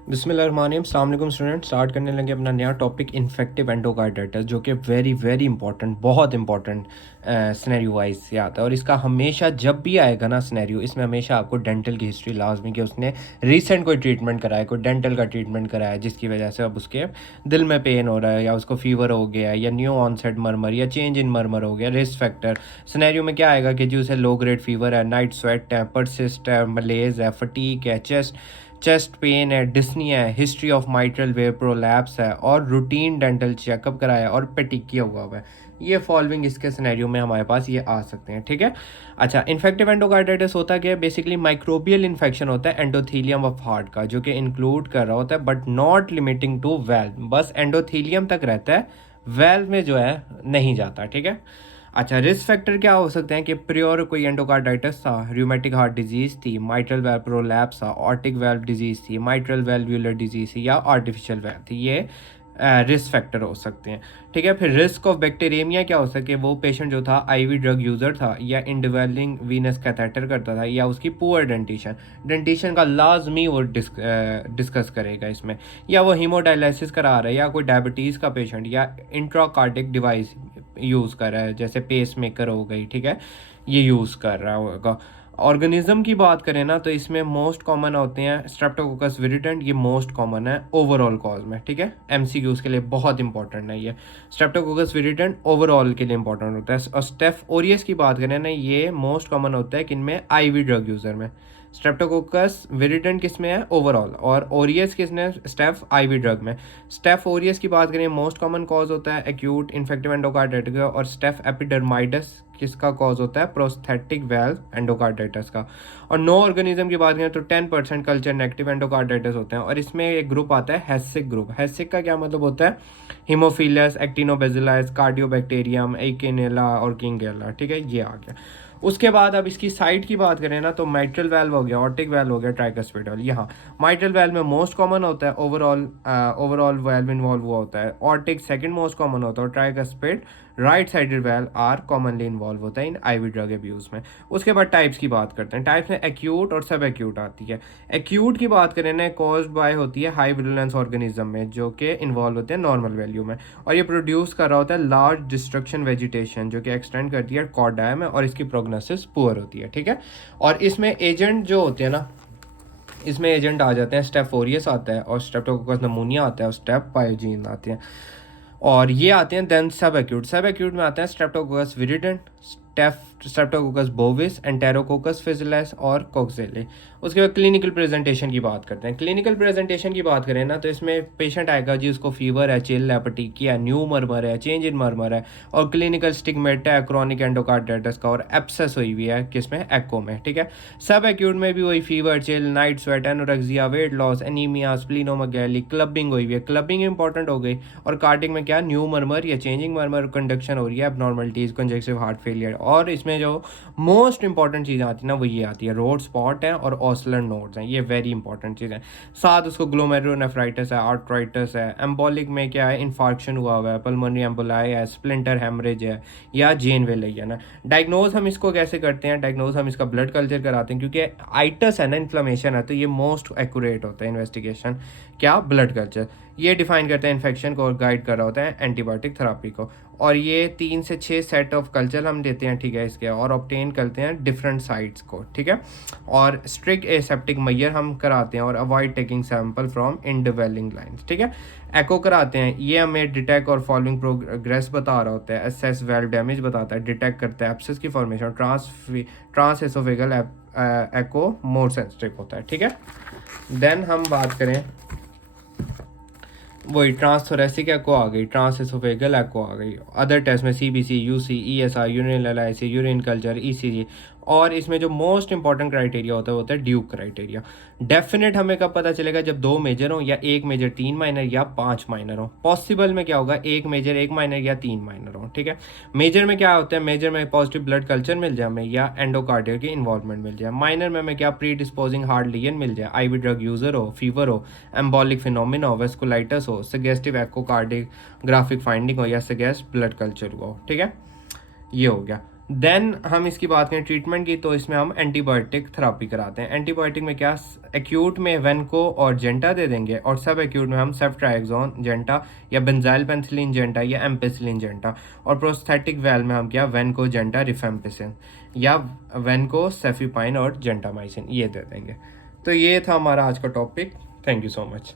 बिस्मिल्लाहिर्रहमानिर्रहीम। अस्सलाम वालेकुम स्टूडेंट। स्टार्ट करने लगे अपना नया टॉपिक इन्फेक्टिव एंडोकार्डाइटिस, जो कि वेरी वेरी इंपॉर्टेंट, बहुत इंपॉर्टेंट सिनेरियो वाइज से आता है। और इसका हमेशा जब भी आएगा ना सिनेरियो, इसमें हमेशा आपको डेंटल की हिस्ट्री लाजमी कि उसने रिसेंट कोई ट्रीटमेंट कराया, कोई डेंटल का ट्रीटमेंट कराया जिसकी वजह से अब उसके दिल में पेन हो रहा है, या उसको फीवर हो गया, या न्यू ऑनसेट मरमर, या चेंज इन मरमर हो गया। रिस्क फैक्टर सिनेरियो में क्या आएगा कि जी उसे लो ग्रेड फीवर है, नाइट स्वेट है, परसिस्ट है, मलेज है, फटीक है, चेस्ट पेन है, डिस्नी है, history of mitral wave prolapse है, और रूटीन डेंटल चेकअप कराया और पेटिकिया हुआ है। ये फॉलोइंग इसके सिनेरियो में हमारे पास ये आ सकते हैं। ठीक है। अच्छा, इन्फेक्टिव एंडोकार्डाइटिस होता क्या है? बेसिकली माइक्रोबियल इन्फेक्शन होता है एंडोथीलियम ऑफ हार्ट का, जो कि इंक्लूड कर रहा होता है but not limiting to valve. बस एंडोथीलियम तक रहता है, वेल्व में जो है नहीं जाता। ठीक है। अच्छा, रिस्क फैक्टर क्या हो सकते हैं कि प्रियोर कोई एंडोकार्डाइटिस था, रूमेटिक हार्ट डिजीज़ थी, माइट्रल वेल्व प्रोलैप्स था, ऑर्टिक वेल्व डिजीज़ थी, माइट्रल वेल्व्यूलर डिजीज़ थी, या आर्टिफिशियल वेल्व थी। ये रिस्क फैक्टर हो सकते हैं। ठीक है। फिर रिस्क ऑफ बैक्टीरियमिया क्या हो सके? वो पेशेंट जो था आईवी ड्रग यूज़र था, या इंडिवेलिंग वीनस कैथेटर करता था, या उसकी पुअर डेंटिशन, डेंटिशन का लाजमी वो डिस्कस करेगा इसमें, या वो हीमोडायलिसिस करा रहा है, या कोई डायबिटीज़ का पेशेंट, या इंट्राकार्डिक डिवाइस यूज़ कर रहा है जैसे पेस मेकर हो गई। ठीक है, ये यूज़ कर रहा होगा। ऑर्गेनिज्म की बात करें ना, तो इसमें मोस्ट कॉमन होते हैं स्ट्रेप्टोकोकस विरिडेंट, ये मोस्ट कॉमन है ओवरऑल कॉज में। ठीक है, एमसीक्यूज़ के लिए बहुत इंपॉर्टेंट है ये। स्ट्रेप्टोकोकस विरिडेंट ओवरऑल के लिए इंपॉर्टेंट होता है। और स्टेफ ओरियस की बात करें ना, ये मोस्ट कॉमन होता है किनमें? आईवी ड्रग यूज़र में। स्ट्रेप्टोकोकस विरिडेंट किस में है? ओवरऑल। और ओरियस किसने? स्टेफ आईवी ड्रग में। स्टेफ ओरियस की बात करें, मोस्ट कॉमन कॉज होता है एक्यूट इन्फेक्टिव एंडोकार्डाइटिस का। और स्टेफ एपिडर्माइडस किसका कॉज होता है? प्रोस्थेटिक वेल्व एंडोकार्डाइटिस का। और नो ऑर्गेनिज्म की बात करें तो 10% कल्चर नेगेटिव एंडोकार्डाइटिस होते हैं। और इसमें एक ग्रुप आता है हैसिक ग्रुप। हैसिक का क्या मतलब होता है? हीमोफिलस, एक्टिनोबेसिलस, कार्डियोबैक्टीरियम, एकिनेला और किंगेला। ठीक है, ये आ गया। उसके बाद अब इसकी साइट की बात करें ना, तो माइट्रल वेल्व हो गया, ऑर्टिक वेल्व हो गया, ट्राइकस्पिड वेल्व। यहाँ माइट्रल वेल्व में मोस्ट कॉमन होता है ओवरऑल वेल्व इन्वॉल्व हुआ होता है। ऑर्टिक सेकंड मोस्ट कॉमन होता है, और tricuspid right sided valve are commonly involve होता है इन आईवी ड्रग अब्यूज में। उसके बाद टाइप्स की बात करते हैं। टाइप्स में एक्यूट और सब एक्यूट आती है। एक्यूट की बात करें ना, कॉज्ड बाय होती है हाई विरुलेंस ऑर्गेनिज्म में, जो कि इन्वॉल्व होते हैं नॉर्मल वैल्यू में। और ये प्रोड्यूस कर रहा होता है लार्ज डिस्ट्रक्शन वेजिटेशन, जो कि एक्सटेंड करती है कॉर्डाया में, और इसकी प्रोग्नोसिस पुअर होती है। ठीक है। और इसमें एजेंट जो होते हैं ना, इसमें एजेंट आ जाते हैं, स्टेफ ओरियस आता है, और स्ट्रेप्टोकोकस नमूनिया आता है, और स्टेप पायोजीन आते हैं। और ये आते हैं देन सब एक्यूट में आते हैं स्ट्रेप्टोकोकस विरिडेंट, स्ट्रेप्टोकोकस बोविस, एंटेरोकोकस फिजिलस और कोक्सेले। उसके बाद क्लिनिकल प्रेजेंटेशन की बात करते हैं। क्लिनिकल प्रेजेंटेशन की बात करें ना, तो इसमें पेशेंट आएगा जी, उसको फीवर है, चिल है, पटीकिया है, न्यू मरमर है, चेंज इन मरमर है, और क्लिनिकल स्टिग्मेटा है क्रॉनिक एंडोकार्डाइटिस का, और एब्सेस हुई हुई है किसमें? एक्को में। ठीक है। सब एक्यूट में भी वही fever, chill, night sweat, anorexia, weight loss, anaemia, स्प्लीनोमेगैली, clubbing हुई हुई है, क्लबिंग इंपॉर्टेंट हो गई। और कार्डिक में क्या? न्यू मरमर या चेंजिंग मरमर, कंडक्शन हो रही है, एबनॉर्मलिटीज, कंजेक्टिव हार्ट फेलियर। और इसमें जो मोस्ट इंपॉर्टेंट चीज़ आती है ना, वो ये आती है रोड स्पॉट है और ऑसलर नोड्स हैं। ये वेरी इंपॉर्टेंट चीज़ है। साथ उसको ग्लोमेरुलोनेफ्राइटिस है, आर्थराइटिस है। एम्बोलिक में क्या है? इन्फार्क्शन हुआ है, पल्मोनरी एम्बोलाई है, स्प्लिंटर हेमरेज है, या जेन वेल है ना। डायग्नोज हम इसको कैसे करते हैं? डायग्नोज हम इसका ब्लड कल्चर कराते हैं, क्योंकि आइटस है ना, इन्फ्लेमेशन है, तो ये मोस्ट एक्यूरेट होता है इन्वेस्टिगेशन। क्या? Blood culture. ये डिफाइन करता है इन्फेक्शन को और गाइड कर रहा होता है एंटीबायोटिक थेरापी को। और ये 3 से 6 सेट ऑफ कल्चर हम देते हैं। ठीक है, इसके और ऑब्टेन करते हैं डिफरेंट साइट्स को। ठीक है। और स्ट्रिक्ट एसेप्टिक मैयर हम कराते हैं, और avoid taking sample from indwelling lines. ठीक है। एको कराते हैं, ये हमें डिटेक्ट और फॉलोइंग प्रोग्रेस बता रहा होता है। एसेस वेल्व डैमेज बताता है, डिटेक्ट करता है एब्सेस की फॉर्मेशन। ट्रांस एसोफेगल एको मोर सेंसिटिव होता है। ठीक है। देन हम बात करें, वही ट्रांसथोरेसिक एको आ गई, ट्रांस एसोफेगल एको आ गई। अदर टेस्ट में CBC, UC, ESI, urine analysis, urine culture, ECG. और इसमें जो मोस्ट इंपॉर्टेंट क्राइटेरिया होता है वो होता है ड्यूक क्राइटेरिया। डेफिनेट हमें कब पता चलेगा? जब 2 मेजर हो, या 1 मेजर 3 माइनर, या 5 माइनर हो। पॉसिबल में क्या होगा? 1 मेजर 1 माइनर, या 3 माइनर हो। ठीक है। मेजर में क्या होता है? मेजर में पॉजिटिव ब्लड कल्चर मिल जाए हमें, या एंडोकार्डियल की इन्वॉल्वमेंट मिल जाए। माइनर में हमें क्या? प्री डिस्पोजिंग हार्ट लीजन मिल जाए, आईवी ड्रग यूजर हो, फीवर हो, एम्बोलिक फिनोमिना हो, वेस्कुलाइटिस हो, सगेस्टिव एक्कोकार्डियोग्राफिक फाइंडिंग हो, या सगेस्ट ब्लड कल्चर हुआ हो। ठीक है, ये हो गया। देन हम इसकी बात करें ट्रीटमेंट की, तो इसमें हम एंटीबायोटिक थेरापी कराते हैं। एंटीबायोटिक में क्या, एक्यूट में वेनको और जेंटा दे देंगे, और सब एक्यूट में हम सेफ्ट्राइक्सोन जेंटा या बेंजाइल पेनिसिलिन जेंटा या एम्पेसिलिन जेंटा, और प्रोस्थेटिक वेल में हम क्या, वेनको जेंटा रिफेम्पिसिन या वेनको सेफिपाइन और जेंटामाइसिन ये दे देंगे। तो ये था हमारा आज का topic. Thank you so much.